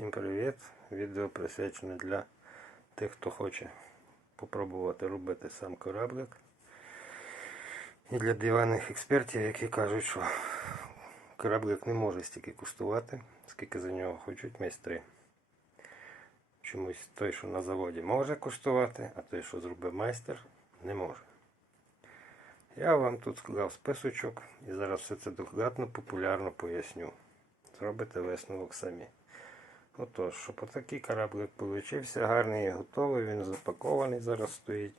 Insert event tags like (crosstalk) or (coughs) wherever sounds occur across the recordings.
Всім привіт! Відео присвячене для тих, хто хоче попробувати робити сам кораблик. І для диванних експертів, які кажуть, що кораблик не може стільки коштувати, скільки за нього хочуть майстри. Чомусь той, що на заводі може коштувати, а той, що зробив майстер, не може. Я вам тут склав списочок і зараз все це докладно, популярно поясню. Зробите висновок самі. Отож, щоб отакий кораблик получився, гарний і готовий, він запакований, зараз стоїть.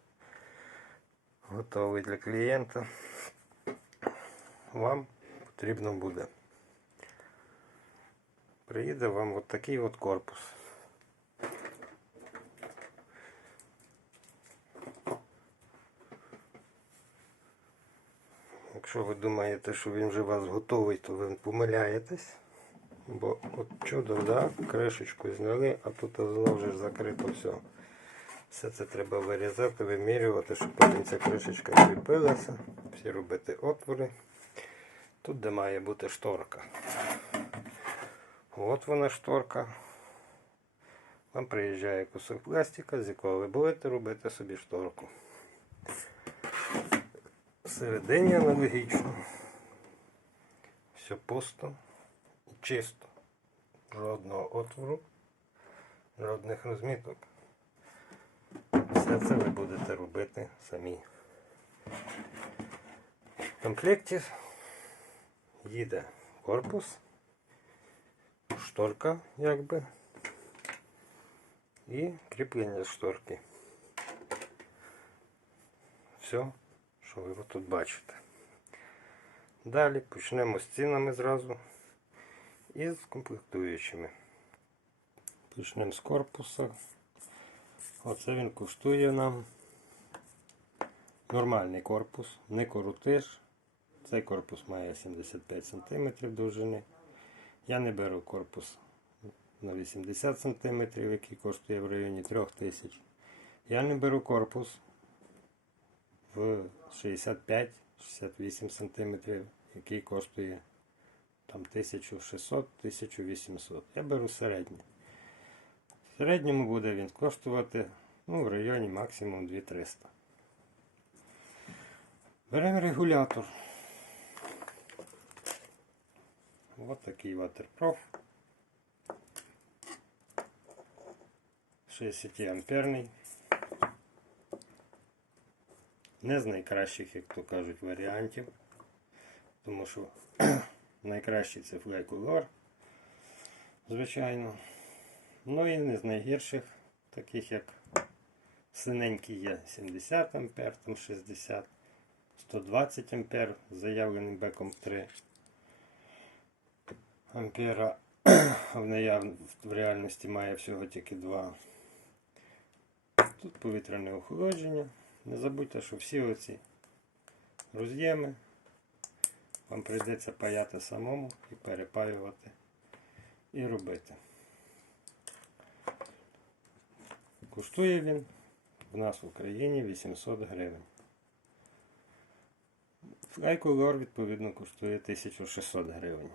Готовий для клієнта. Вам потрібно буде. Приїде вам от от корпус. Якщо ви думаєте, що він вже у вас готовий, то ви помиляєтесь. Бо от чудо, да? кришечку зняли, а тут знову ж закрито все. Все це треба вирізати, вимірювати, щоб потім ця кришечка кріпилася. Всі робити отвори. Тут де має бути шторка. От вона шторка. Вам приїжджає кусок пластика, з якого ви будете робити собі шторку. Всередині аналогічно. Все пусто чисто. Жодного отвору, жодних розміток. Все це ви будете робити самі. В комплекті їде корпус, шторка якби і кріплення шторки. Все, що ви тут бачите. Далі почнемо з цінами зразу і з комплектуючими. Почнемо з корпуса. Оце він коштує нам нормальний корпус, не коротиш. Цей корпус має 75 см довжини. Я не беру корпус на 80 см, який коштує в районі 3000. Я не беру корпус в 65-68 см, який коштує там 1600-1800. Я беру середній. В середньому буде він коштувати ну, в районі максимум 2300. Беремо регулятор. Ось такий ватерпроф. 60 амперний. Не з найкращих, як то кажуть, варіантів. Тому що найкращий це флекулор, звичайно. Ну і не з найгірших, таких як синенький є 70 ампер, там 60, 120 ампер з заявленим беком 3 ампера, а (clears throat) в, наяв... в реальності має всього тільки 2. Тут повітряне охолодження. Не забудьте, що всі оці роз'єми вам прийдеться паяти самому і перепаювати і робити. Коштує він в нас в Україні 800 гривень. Флайколор, відповідно, коштує 1600 гривень.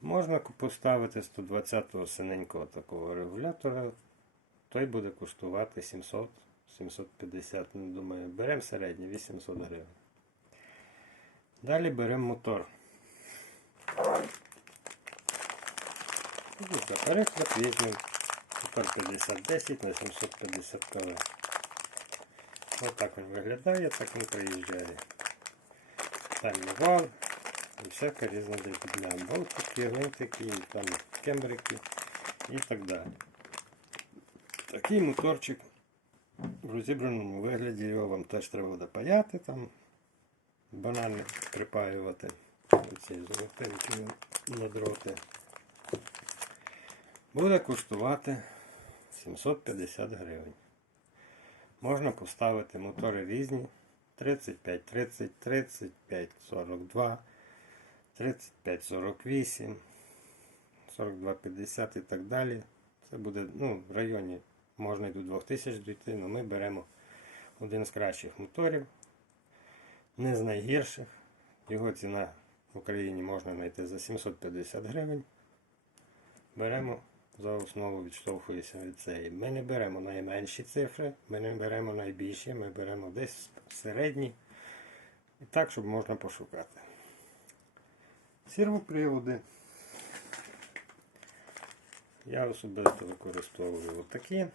Можна поставити 120-го синенького такого регулятора, той буде коштувати 700 750, не думаю. Беремо середній 800 гривень. Далі беремо мотор. Тут перехлоп візьмемо мотор 5010 на 750 кВ. Ось так він виглядає, так він приїжджає. Там вал і всяка різна дрібня. Болтики, гвинтики, там кембрики і так далі. Такий моторчик в розібраному вигляді його вам теж треба буде паяти там, банально припаювати оці золотинки на дроти. Буде коштувати 750 гривень. Можна поставити мотори різні 35, 30, 35, 42, 35, 48, 42, 50 і так далі. Це буде ну, в районі можна й до 2000 дійти, але ми беремо один з кращих моторів, не з найгірших. Його ціна в Україні можна знайти за 750 гривень. беремо за основу, відштовхуємося від цієї. Ми не беремо найменші цифри, ми не беремо найбільші, ми беремо десь середні. І так, щоб можна пошукати. Сервоприводи. Я особисто використовую отакі.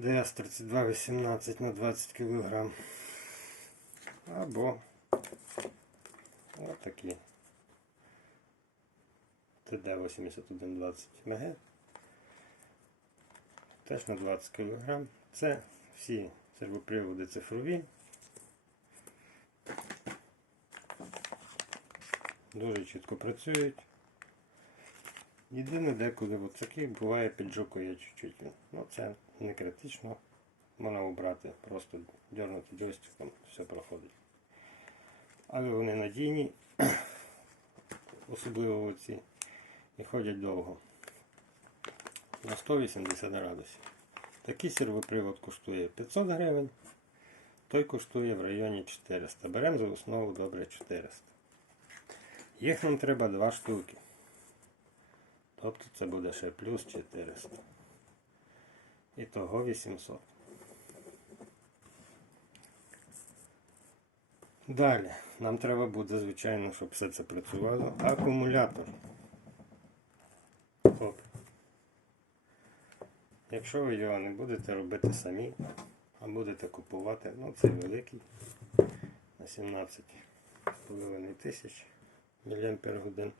Ds 3218 на 20 кг. Або отакі. ТД8120 МГ. Теж на 20 кг. Це всі сервоприводи цифрові. Дуже чітко працюють. Єдине деколи от таких буває піджукує чуть-чуть. Ну це не критично. Можна обрати, просто дернути джойстиком, все проходить. Але вони надійні, (clears throat) особливо оці, і ходять довго. На 180 градусів. Такий сервопривод коштує 500 гривень, той коштує в районі 400. Беремо за основу добре 400. Їх нам треба два штуки. Тобто це буде ще плюс 400. І того 800. Далі нам треба буде, звичайно, щоб все це працювало. Акумулятор. Тобто, якщо ви його не будете робити самі, а будете купувати, ну цей великий на 17,5 тисяч мАч.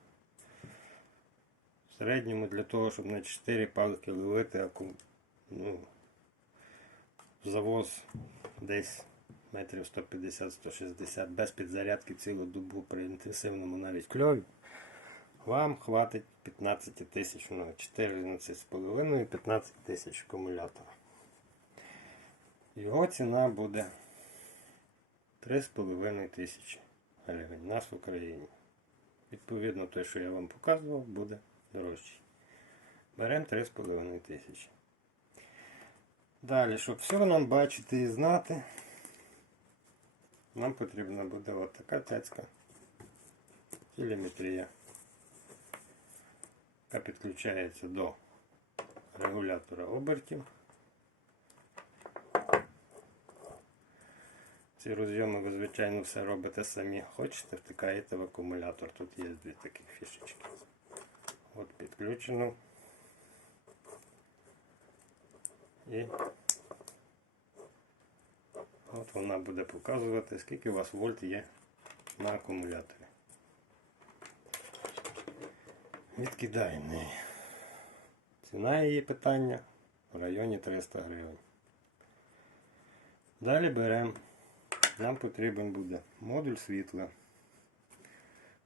В середньому для того, щоб на 4 палки ловити аку... ну, завоз десь метрів 150-160 без підзарядки цілу добу при інтенсивному навіть кльові, вам хватить 15 тисяч, ну 14,5 15 тисяч акумулятора. Його ціна буде 3,5 тисячі гривень. Нас в Україні. Відповідно, той, що я вам показував, буде дорожчий. Беремо 3,5 тисячі. Далі, щоб все нам бачити і знати, нам потрібна буде от така цяцька телеметрія, яка підключається до регулятора обертів. Ці розйоми ви, звичайно, все робите самі. Хочете, втикаєте в акумулятор. Тут є дві такі фішечки. От підключено. І от вона буде показувати, скільки у вас вольт є на акумуляторі. Відкидаємо її. Ціна її питання в районі 300 гривень. Далі беремо нам потрібен буде модуль світла.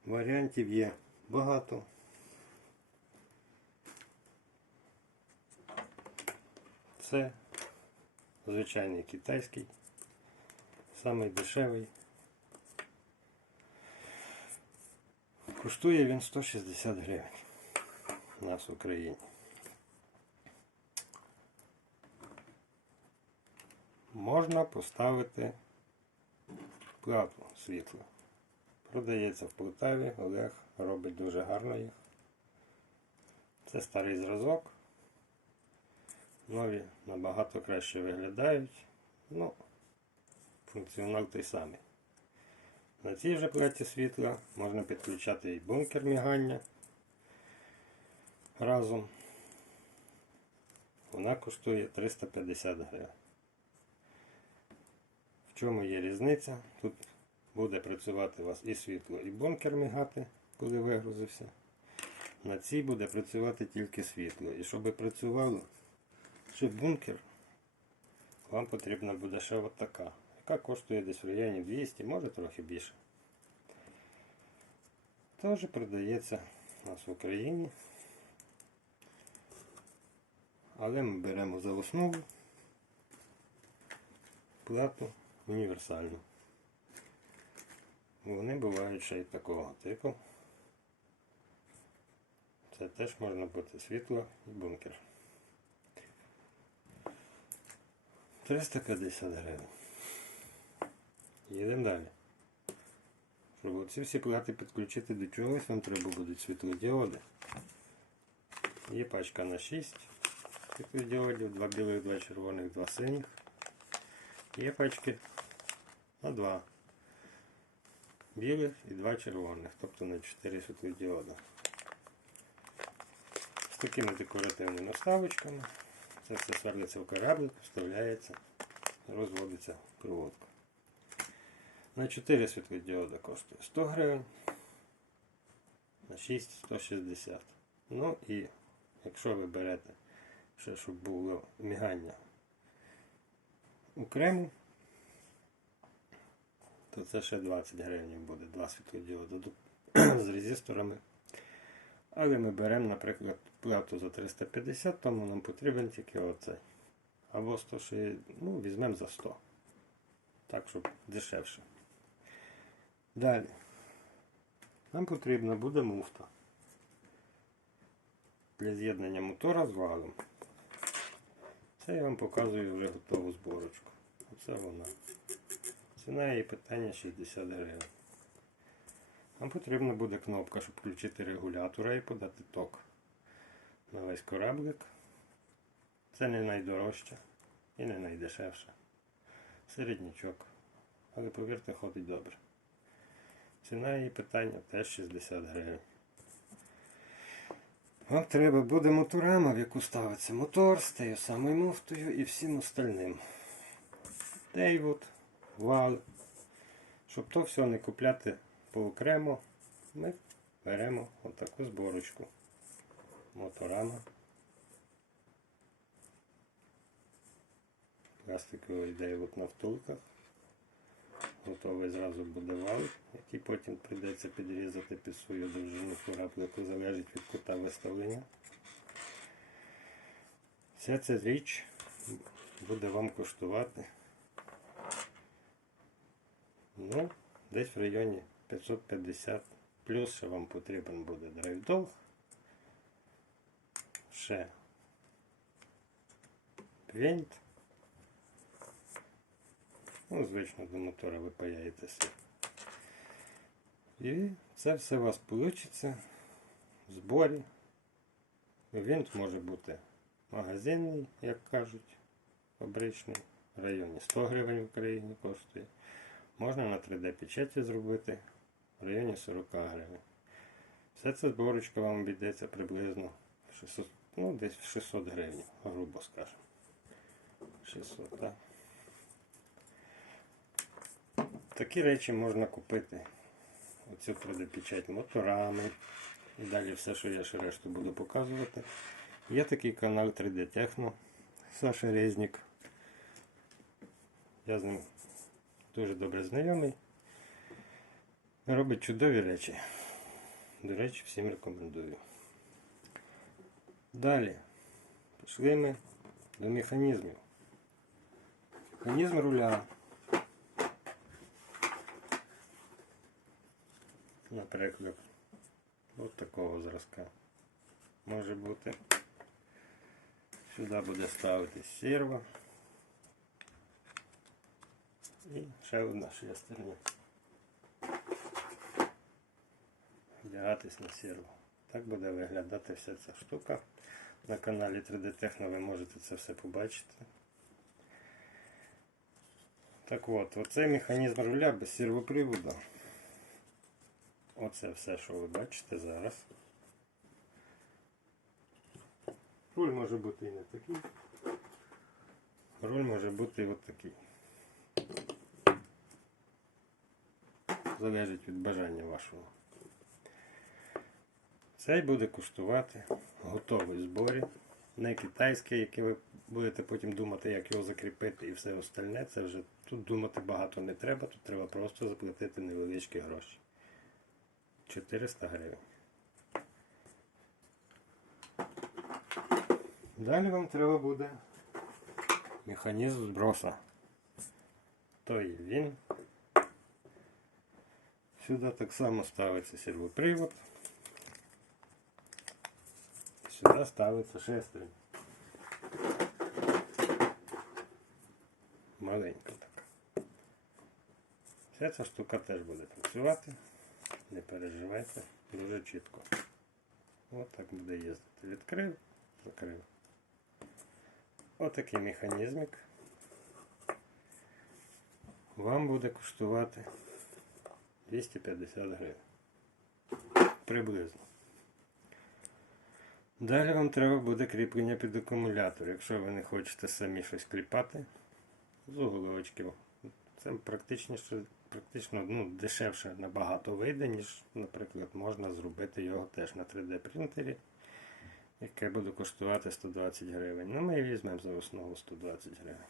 Варіантів є багато. Це звичайний китайський, самий дешевий. Коштує він 160 гривень у нас в Україні. Можна поставити плату світла. Продається в Полтаві, Олег робить дуже гарно їх. Це старий зразок. Нові набагато краще виглядають. Ну, функціонал той самий. На цій же платі світла можна підключати і бункер мігання разом. Вона коштує 350 гривень. В чому є різниця? Тут буде працювати у вас і світло, і бункер мігати, коли вигрузився. На цій буде працювати тільки світло. І щоб працювало ще бункер, вам потрібна буде ще от така, яка коштує десь в районі 200, може трохи більше. Теж продається у нас в Україні. Але ми беремо за основу плату універсальну. Вони бувають ще й такого типу. Це теж можна бути світло і бункер. 350 гривень. Їдемо далі. спробувати. Ці всі плати підключити до чогось, вам треба будуть світлодіоди. Є пачка на 6 світлодіодів, два білих, два червоних, два синіх. Є пачки на 2 білих і два червоних, тобто на 4 світлодіода. З такими декоративними наставочками. Це все сверлиться в кораблик, вставляється, розводиться проводка. На 4 світлодіода коштує 100 гривень, на 6 160. Ну і якщо ви берете ще, щоб було мігання окремо, то це ще 20 гривень буде, два світлодіода (clears throat) з резисторами. Але ми беремо, наприклад, плату за 350, тому нам потрібен тільки оцей. Або 160, ну, візьмемо за 100. Так, щоб дешевше. Далі. Нам потрібна буде муфта. Для з'єднання мотора з валом. Це я вам показую вже готову зборочку. Оце вона. Ціна її питання 60 гривень. Нам потрібна буде кнопка, щоб включити регулятора і подати ток на весь кораблик. Це не найдорожче і не найдешевше. Середнячок. Але повірте, ходить добре. Ціна її питання теж 60 гривень. Вам треба буде моторама, в яку ставиться мотор з тією самою муфтою і всім остальним. Дейвуд, вал. Щоб то все не купляти поокремо, ми беремо отаку зборочку. Моторама. Пластиковий дейвуд на втулках. Готовий зразу буде вал, який потім прийдеться підрізати під свою довжину кораблику, залежить від кута виставлення. Вся ця річ буде вам коштувати ну, десь в районі 550. Плюс ще вам потрібен буде драйвдолг. Ще гвинт. Ну, звично до мотора ви паяєтеся. І це все у вас вийде в зборі. Гвинт може бути магазинний, як кажуть, фабричний. В районі 100 гривень в Україні коштує. Можна на 3D печаті зробити в районі 40 гривень. Все це зборочка вам обійдеться приблизно 600, ну, десь в 600 гривень, грубо скажемо. 600, так. Такі речі можна купити. Оцю 3D-печать моторами. І далі все, що я ще решту буду показувати. Є такий канал 3D Техно Саша Резнік. Я з ним дуже добре знайомий. Робить чудові речі. До речі, всім рекомендую. Далі пішли ми до механізмів. Механізм руля. Наприклад, от такого зразка може бути. Сюди буде ставитись серво. І ще одна шестерня. Вдягатись на серво. Так буде виглядати вся ця штука. На каналі 3D Техно ви можете це все побачити. Так от, оцей механізм руля без сервоприводу. Оце все, що ви бачите зараз. Руль може бути і не такий. Руль може бути і от такий. Залежить від бажання вашого. Цей буде коштувати готовий зборі. Не китайський, який ви будете потім думати, як його закріпити і все остальне. Це вже тут думати багато не треба, тут треба просто заплатити невеличкі гроші. 400 гривень. Далі вам треба буде механізм зброса. То він. Сюди так само ставиться сервопривод. Сюди ставиться шестерня. Маленька така. Вся ця штука теж буде працювати. Не переживайте, дуже чітко. От так буде їздити. Відкрив, закрив. Отакий механізмик. Вам буде коштувати 250 гривень. Приблизно. Далі вам треба буде кріплення під акумулятор. Якщо ви не хочете самі щось кліпати з уголочків. Це практичніше, практично ну, дешевше набагато вийде, ніж, наприклад, можна зробити його теж на 3D принтері, яке буде коштувати 120 гривень. Ну, ми візьмемо за основу 120 гривень.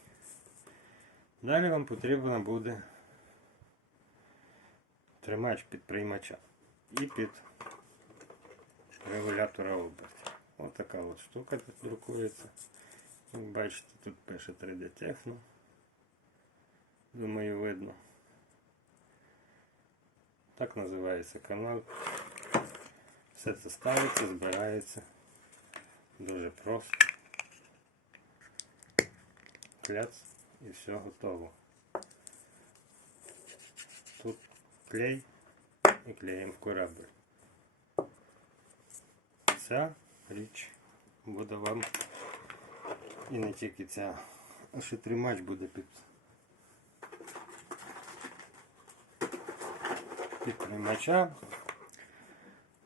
Далі вам потрібно буде тримач під приймача і під регулятора обертів. Ось така от штука тут друкується. Бачите, тут пише 3D Техно. Думаю, видно. Так називається канал. Все це ставиться, збирається. Дуже просто. Кляц і все готово. Тут клей і клеїмо в корабль. Ця річ буде вам і не тільки ця, а ще тримач буде під під тримача.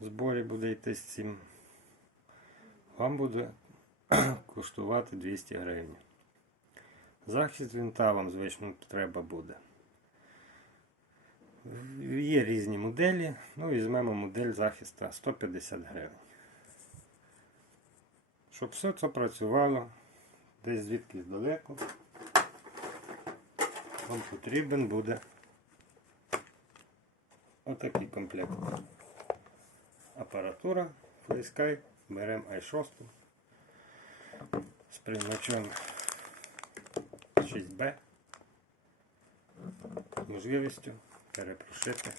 В зборі буде йти з цим. Вам буде (clears throat) коштувати 200 гривень. Захист винта вам, звично, треба буде. Є різні моделі. Ну, візьмемо модель захисту 150 гривень. Щоб все це працювало десь звідки далеко, вам потрібен буде отакий комплект. Апаратура FlySky, беремо i6 з приймачем 6B можливістю перепрошити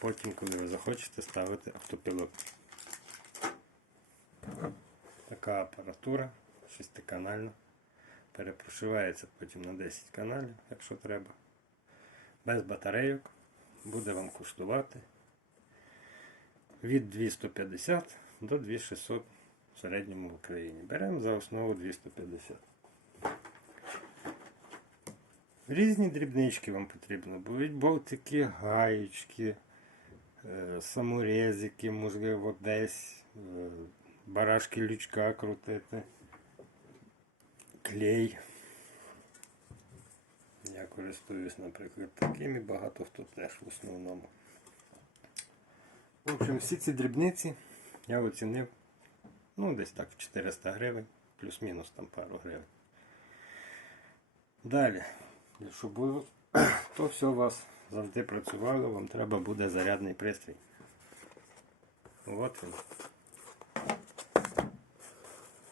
потім, коли ви захочете ставити автопілот. Така апаратура, шестиканальна, перепрошивається потім на 10 каналів, якщо треба. Без батарейок буде вам коштувати від 250 до 2600 в середньому в Україні. Беремо за основу 250. Різні дрібнички вам потрібно. Будуть болтики, гаєчки, е, саморезики, можливо, десь, е, барашки лючка крутити, клей. Я користуюсь, наприклад, такими, багато хто теж в основному. В общем, всі ці дрібниці я оцінив ну, десь так в 400 гривень, плюс-мінус там пару гривень. Далі, щоб (clears throat) то все у вас завжди працювало, вам треба буде зарядний пристрій. От він.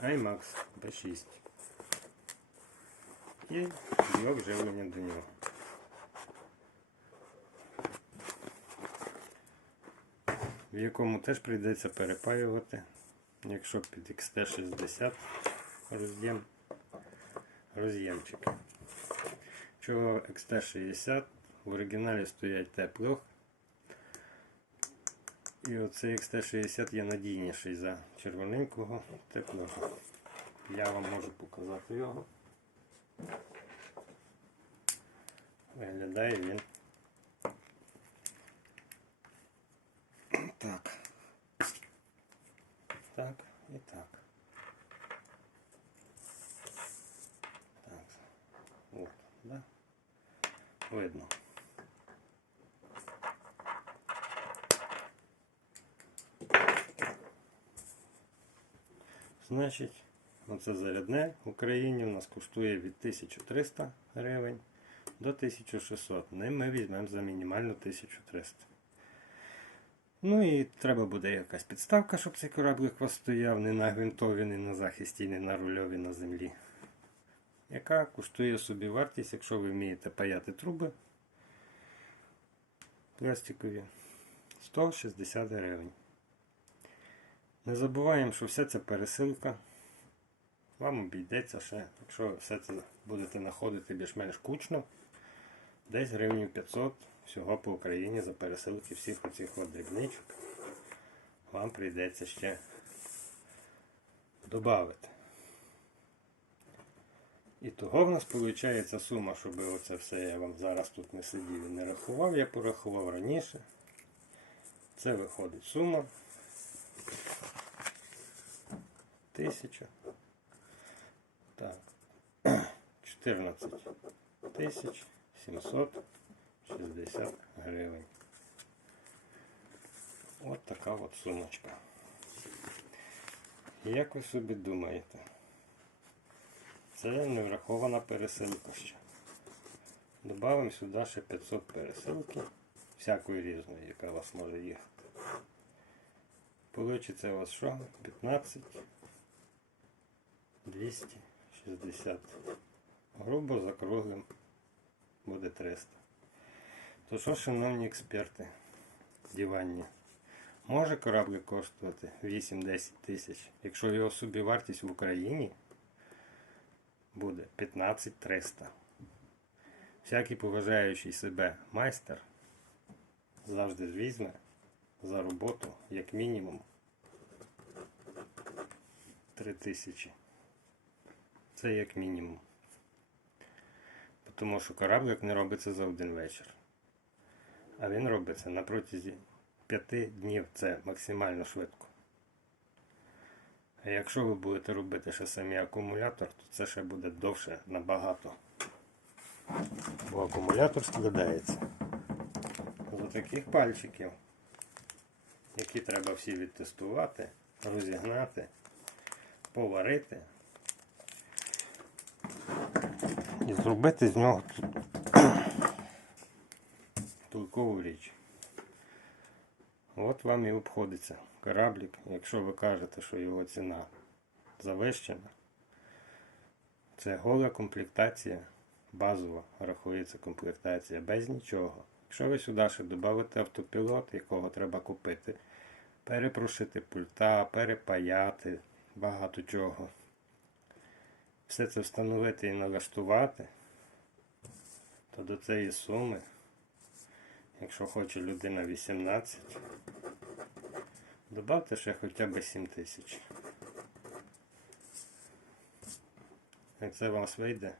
iMax B6. І блок живлення до нього. В якому теж прийдеться перепаювати, якщо під XT60 роз'єм, роз'ємчик. Чого XT60 в оригіналі стоять теплох. І оцей XT60 є надійніший за червоненького теплого. Я вам можу показати його. Виглядає він так. Так і так. Так. От, да? Видно. Значить, оце зарядне в Україні у нас коштує від 1300 гривень до 1600. Ним ми візьмемо за мінімальну 1300. Ну і треба буде якась підставка, щоб цей кораблик вас стояв не на гвинтові, не на захисті, не на рульові на землі. Яка коштує собі вартість, якщо ви вмієте паяти труби пластикові 160 гривень. Не забуваємо, що вся ця пересилка вам обійдеться ще, якщо все це будете знаходити більш-менш кучно, десь гривнів всього по Україні за пересилки всіх оцих дрібничок вам прийдеться ще додати. І того в нас виходить сума, щоб оце все я вам зараз тут не сидів і не рахував, я порахував раніше. Це виходить сума. Тисяча. Так. 14 тисяч 760 гривень. От така от сумочка. Як ви собі думаєте? Це не врахована пересилка ще. Добавимо сюди ще 500 пересилки, всякої різної, яка у вас може їхати. Получиться у вас що? 15 260. Грубо закруглим буде 300. То що, шановні експерти, дівання? Може корабль коштувати 8-10 тисяч, якщо його собівартість в Україні буде 15 300. Всякий поважаючий себе майстер завжди візьме за роботу як мінімум 3 тисячі. Це як мінімум. Тому що кораблик не робиться за один вечір. А він робиться на протязі 5 днів. Це максимально швидко. А якщо ви будете робити ще самі акумулятор, то це ще буде довше набагато. Бо акумулятор складається з таких пальчиків, які треба всі відтестувати, розігнати, поварити і зробити з нього (coughs) толкову річ. От вам і обходиться кораблік, якщо ви кажете, що його ціна завищена. Це гола комплектація, базова рахується комплектація без нічого. Якщо ви сюди ще додавите автопілот, якого треба купити, перепрошити пульта, перепаяти, багато чого. Все це встановити і налаштувати, то до цієї суми, якщо хоче людина 18, Добавте ще хоча б 7 тисяч. Як це у вас вийде,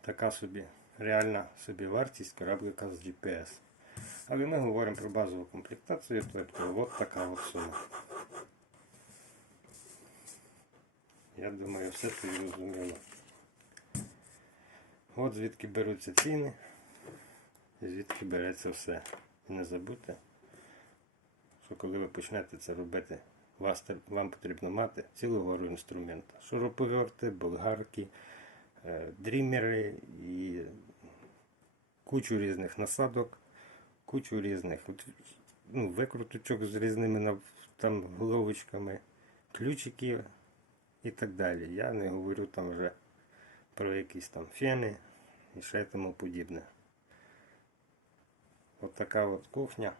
така собі реальна собі вартість кораблика з GPS. Але ми говоримо про базову комплектацію, тобто от така от сума. Я думаю, все це зрозуміло. От звідки беруться ціни, звідки береться все. І не забудьте що коли ви почнете це робити, вас, вам потрібно мати цілу гору інструмента. Шуруповерти, болгарки, е, дрімери і кучу різних насадок, кучу різних ну, викруточок з різними там головочками, ключиків і так далі. Я не говорю там вже про якісь там фени і ще тому подібне. От така от кухня.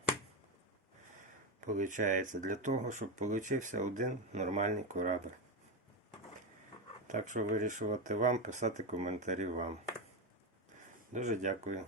Получається для того, щоб получився один нормальний корабль. Так що вирішувати вам, писати коментарі вам. Дуже дякую.